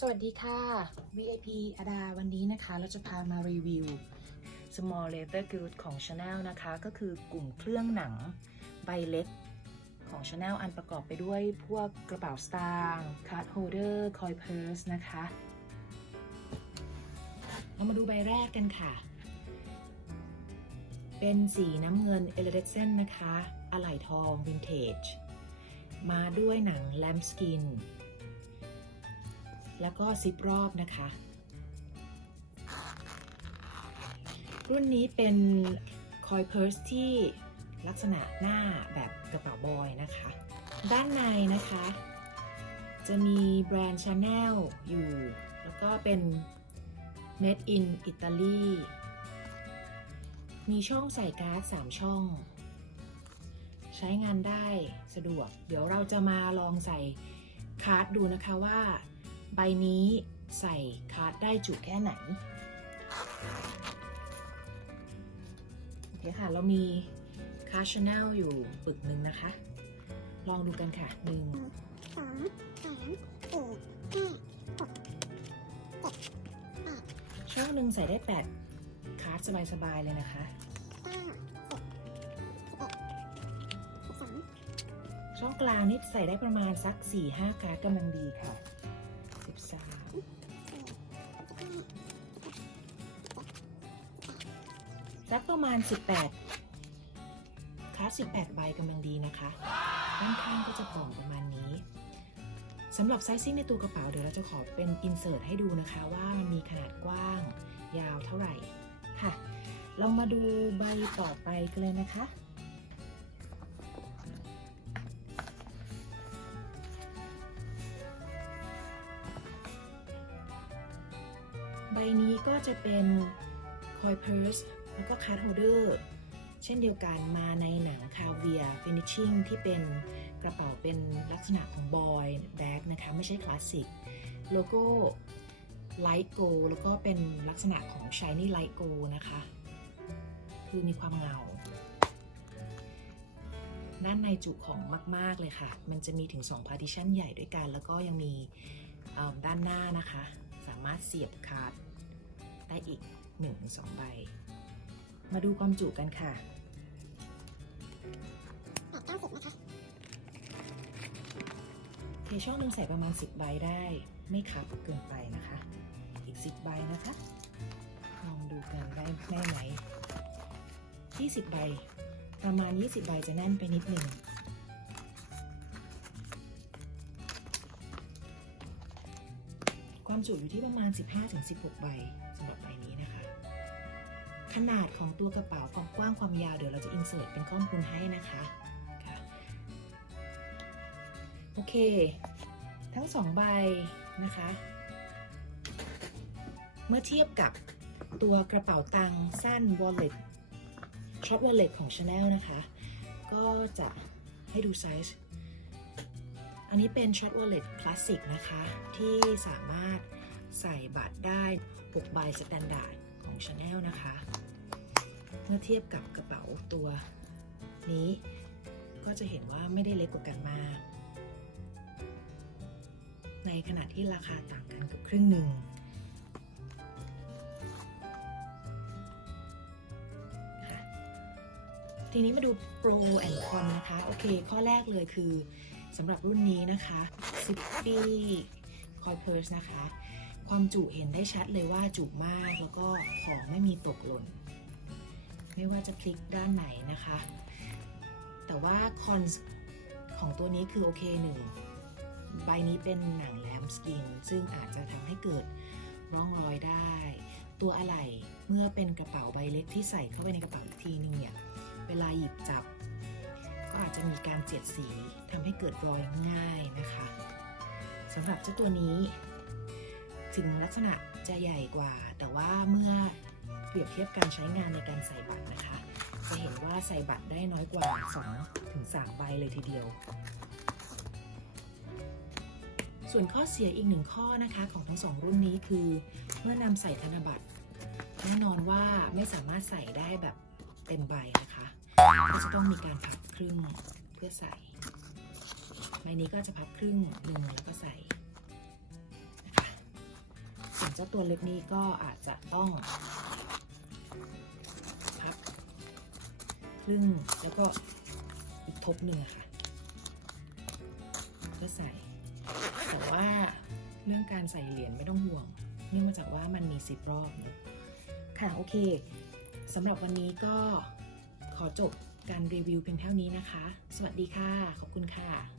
สวัสดีค่ะ VIP อดา วันนี้นะคะ เราจะพามารีวิว Small Leather Good ของ Chanel นะคะ ก็คือกลุ่มเครื่องหนังใบเล็กของ Chanel อันประกอบไปด้วยพวกกระเป๋าสตางค์คาร์ดโฮเดอร์คอยเพอร์สนะคะ เรามาดูใบแรกกันค่ะ เป็นสีน้ำเงินเอเลเ s นนะคะ อะไหล่ทองวินเทจ มาด้วยหนังแลมสกิน แล้วก็ซิปรอบนะคะ รุ่นนี้เป็นคอยเพ r ร์สที่ลักษณะหน้าแบบกระเป๋าบอยนะคะ ด้านในนะคะ จะมีแบรนด์ Chanel อยู่ แล้วก็เป็น Made in Italy มีช่องใส่การ์ด 3 ช่อง ใช้งานได้สะดวก เดี๋ยวเราจะมาลองใส่คาร์ดดูนะคะว่า ใบนี้ใส่คาร์ดได้จุแค่ไหน โอเคค่ะ เรามีคาร์ชแนลอยู่ปึกหนึ่งนะคะ ลองดูกันค่ะหนึ่งสองสามสี่ห้าหกเจ็ดแปดช่องหนึ่งใส่ได้8คาร์ดสบายๆเลยนะคะห้าเอ็ดสิบสองช่องกลางนี่ใส่ได้ประมาณสัก4-5การ์ดกำลังดีค่ะ สักประมาณ 18คลาส18 ใบกำลังดีนะคะ ด้านข้างก็จะป่องประมาณนี้สำหรับไซซิ่งในตัวกระเป๋าเดี๋ยวเราจะขอเป็นอินเสิร์ตให้ดูนะคะว่ามันมีขนาดกว้าง ยาวเท่าไหร่ค่ะ เรามาดูใบต่อไปกันเลยนะคะใบนี้ก็จะเป็นคอยเพ r ร์ส แล้วก็คาร์ดโฮเดอร์เช่นเดียวกันมาในหนังคาเวียฟินิชชิ่งที่เป็นกระเป๋าเป็นลักษณะของบอยแบ็กนะคะไม่ใช่คลาสสิกโลโก้ไลท์โกแล้วก็เป็นลักษณะของ Shiny Light Gold นะคะ คือมีความเงา ด้านในจุของมาก ๆ เลยค่ะ มันจะมีถึง 2 partition ใหญ่ด้วยกัน แล้วก็ยังมีด้านหน้านะคะ สามารถเสียบคาร์ดได้อีก 1-2 ใบ มาดูความจุกันค่ะแปดเก้าสิบนะคะเทช่องหนึ่งใส่ประมาณ 10 ใบได้ ไม่คับเกินไปนะคะ อีก 10 ใบนะคะ ลองดูกันได้ได้ไหม20 ใบ ประมาณ 20 ใบจะแน่นไปนิดหนึ่งความจุอยู่ที่ประมาณ 15-16 ใบสำหรับใบนี้นะคะ ขนาดของตัวกระเป๋าความกว้างความยาวเดี๋ยวเราจะอินเสิร์ตเป็นข้อมูลให้นะคะค่ะโอเค ทั้งสองใบนะคะ เมื่อเทียบกับตัวกระเป๋าตังค์สั้น wallet ช็อป wallet ของ Chanel นะคะ ก็จะให้ดูไซส์อันนี้เป็นช็อต wallet คลาสสิกนะคะ ที่สามารถใส่บัตรได้6ใบสแตนดาร์ดของ Chanel นะคะ เมื่อเทียบกับกระเป๋าตัวนี้ก็จะเห็นว่าไม่ได้เล็กกว่ากันมาก ในขณะที่ราคาต่างกันเกับครึ่งหนึ่งค่ะทีนี้มาดู Pro and Con นะคะ โอเค ข้อแรกเลยคือสำหรับรุ่นนี้นะคะ Zippy Coin Purse นะคะ ความจุเห็นได้ชัดเลยว่าจุมากแล้วก็ของไม่มีตกหล่น ไม่ว่าจะพลิกด้านไหนนะคะ แต่ว่าคอนของตัวนี้คือโอเคหนึ่งใบนี้เป็นหนังแลมสกิน ซึ่งอาจจะทำให้เกิดร่องรอยได้ ตัวอะไหล่เมื่อเป็นกระเป๋าใบเล็กที่ใส่เข้าไปในกระเป๋าอีกทีนึงเนี่ยเวลาหยิบจับ ก็อาจจะมีการเจียดสีทำให้เกิดรอยง่ายนะคะสำหรับเจ้าตัวนี้ ถึงลักษณะจะใหญ่กว่า แต่ว่าเมื่อ เปรียบเทียบการใช้งานในการใส่บัตรนะคะ จะเห็นว่าใส่บัตรได้น้อยกว่า2ถึง3ใบเลยทีเดียว ส่วนข้อเสียอีกหนึ่งข้อนะคะของทั้งสองรุ่นนี้คือ เมื่อนำใส่ธนบัตรแน่นอนว่าไม่สามารถใส่ได้แบบเต็มใบนะคะ ก็จะต้องมีการพับครึ่งเพื่อใส่ใบนี้ก็จะพับครึ่งหนึ่งแล้วก็ใส่นะคะเจ้าตัวเล็กนี้ก็อาจจะต้อง ครึ่ง แล้วก็อีกทบหนึ่งอค่ะ ก็ใส่ แต่ว่าเรื่องการใส่เหรียญไม่ต้องห่วง เนื่องมาจากว่ามันมีสิบรอบเนอะค่ะ โอเคสำหรับวันนี้ก็ขอจบการรีวิวเพียงเท่านี้นะคะ สวัสดีค่ะ ขอบคุณค่ะ